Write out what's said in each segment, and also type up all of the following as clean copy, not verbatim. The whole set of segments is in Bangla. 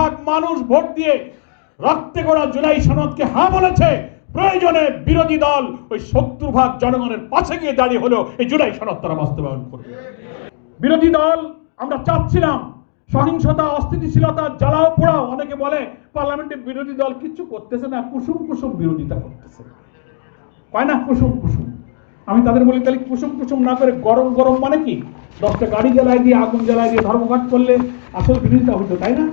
ভাগ মানুষ ভোট দিয়ে রক্তে গড়া জুলাই সনদকে হ্যাঁ বলেছে, প্রয়োজনে বিরোধী দল ওই 70% জনগণের পাশে গিয়ে দাঁড়িয়ে হলো এই জুলাই সনদ তারা বাস্তবায়ন করবে। বিরোধী দল আমরা চাচ্ছিলাম সহিংসতা, অস্থিতিশীলতা, জ্বালাও পোড়াও। অনেকে বলে পার্লামেন্টে বিরোধী দল কিছু করতেছে না, কুসুম কুসুম বিরোধিতা করতেছে, পায় না কুসুম কুসুম। আমি তাদের বলি তাহলে কুসুম কুসুম না করে গরম গরম মানে কি, 10টা গাড়ি জ্বালায় দিয়ে আগুন জ্বালায় দিয়ে ধর্মঘট করলে আসল বিরোধিতা হইতো, তাই না?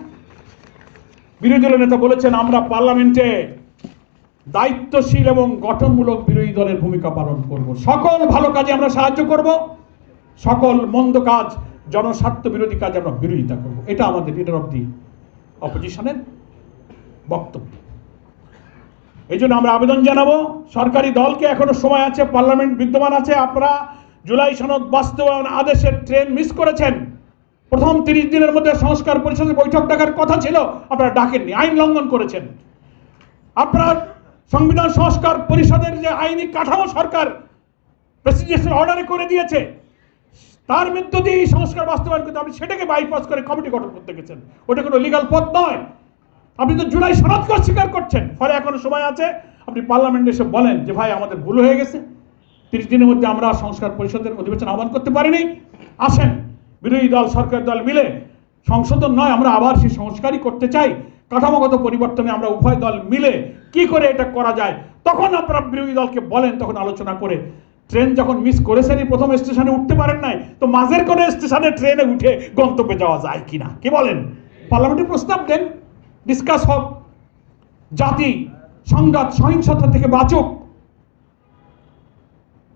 বিরোধী দলের নেতা বলেছেন আমরা পার্লামেন্টে দায়িত্বশীল এবং গঠনমূলক বিরোধী দলের ভূমিকা পালন করব, সকল ভালো কাজে আমরা সাহায্য করব, সকল মন্দ কাজ, জনস্বার্থ বিরোধী কাজ আমরা বিরোধিতা করব। এটা আমাদের লিডার অফ দি অপোজিশনের বক্তব্য। এই জন্য আমরা আবেদন জানাবো সরকারি দলকে, এখনো সময় আছে, পার্লামেন্ট বিদ্যমান আছে। আপনারা জুলাই সনদ বাস্তবায়ন আদেশের ট্রেন মিস করেছেন। প্রথম 30 দিনের মধ্যে সংস্কার পরিষদের বৈঠক ডাকার কথা ছিল, আপনারা ডাকেননি, আইন লঙ্ঘন করেছেন। আপনারা সংবিধান সংস্কার পরিষদের যে আইনি কাঠামো সরকার প্রেসিডেন্সিয়াল অর্ডারে করে দিয়েছে, তার মধ্য দিয়ে এই সংস্কার বাস্তবায়ন করতে আপনি সেটাকে বাইপাস করে কমিটি গঠন করতে গেছেন। ওটা কোনো লিগাল পথ নয়। আপনি তো জুলাই সনদকে অস্বীকার করছেন। ফলে এখনো সময় আছে, আপনি পার্লামেন্টে এসে বলেন যে ভাই আমাদের ভুল হয়ে গেছে, 30 দিনের মধ্যে আমরা সংস্কার পরিষদের অধিবেশন আহ্বান করতে পারিনি, আসেন বিরোধী দল সরকার দল মিলে সংশোধন নয়, আমরা আবার সেই সংস্কারই করতে চাই, কাঠামোগত পরিবর্তনে আমরা উভয় দল মিলে কি করে এটা করা যায়, তখন আপনারা বিরোধী দলকে বলেন, তখন আলোচনা করে। ট্রেন যখন মিস করেছেনই, প্রথম স্টেশনে উঠতে পারেন নাই, তো মাঝের কোনো স্টেশনে ট্রেনে উঠে গন্তব্যে যাওয়া যায় কিনা, কি বলেন? পার্লামেন্টে প্রস্তাব দেন, ডিসকাস হোক, জাতি সংঘাত সহিংসতা থেকে বাঁচুক।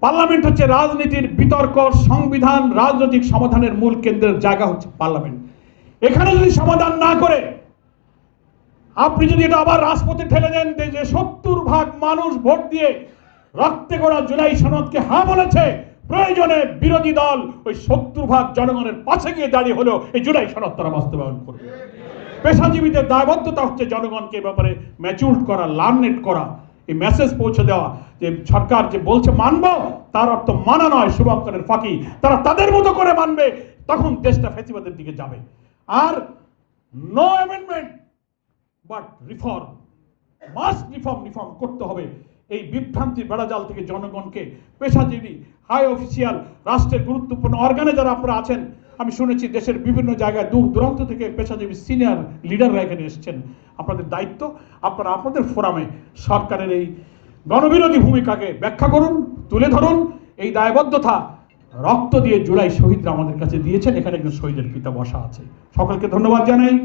পার্লামেন্ট হচ্ছে রাজনীতির বিতর্ক, সংবিধান রাজনৈতিক সমাধানের মূল কেন্দ্রের জায়গা হচ্ছে পার্লামেন্ট। এখানে যদি সমাধান না করে আপনি যদি এটা আবার রাজপথে ঠেলে দেন যে 70% মানুষ ভোট দিয়ে রক্তে গড়া জুলাই সনদকে হ্যাঁ বলেছে, প্রয়োজনে বিরোধী দল ওই 70% জনগণের পাশে গিয়ে দাঁড়িয়ে হলো এই জুলাই সনদ তারা বাস্তবায়ন করবে। পেশাজীবীদের দায়বদ্ধতা হচ্ছে জনগণকে এ ব্যাপারে ম্যাচিউর করা, লার্নেট করা, এই মেসেজ পৌঁছে দেওয়া যে সরকার যে বলছে মানব, তার অর্থ মানা নয় শুভঙ্করের ফাঁকি, তারা তাদের মতো করে মানবে, তখন দেশটা ফ্যাসিবাদের দিকে যাবে। আর no amendment but reform, must reform করতে হবে। এই বিভ্রান্তির বেড়াজাল থেকে জনগণকে, পেশাজীবী, হাই অফিসিয়াল, রাষ্ট্রের গুরুত্বপূর্ণ অর্গানে যারা আপনারা আছেন, আমি শুনেছি দেশের বিভিন্ন জায়গায় দূর দূরান্ত থেকে পেশাজীবী সিনিয়র লিডাররা এখানে এসেছেন। আপনাদের দায়িত্ব, আপনারা আপনাদের ফোরামে সরকারের এই গণবিরোধী ভূমিকাকে ব্যাখ্যা করুন, তুলে ধরুন। এই দায়বদ্ধতা রক্ত দিয়ে জুলাই শহীদরা আমাদের কাছে দিয়েছেন। এখানে একজন শহীদের পিতা বসা আছে। সকলকে ধন্যবাদ জানাই।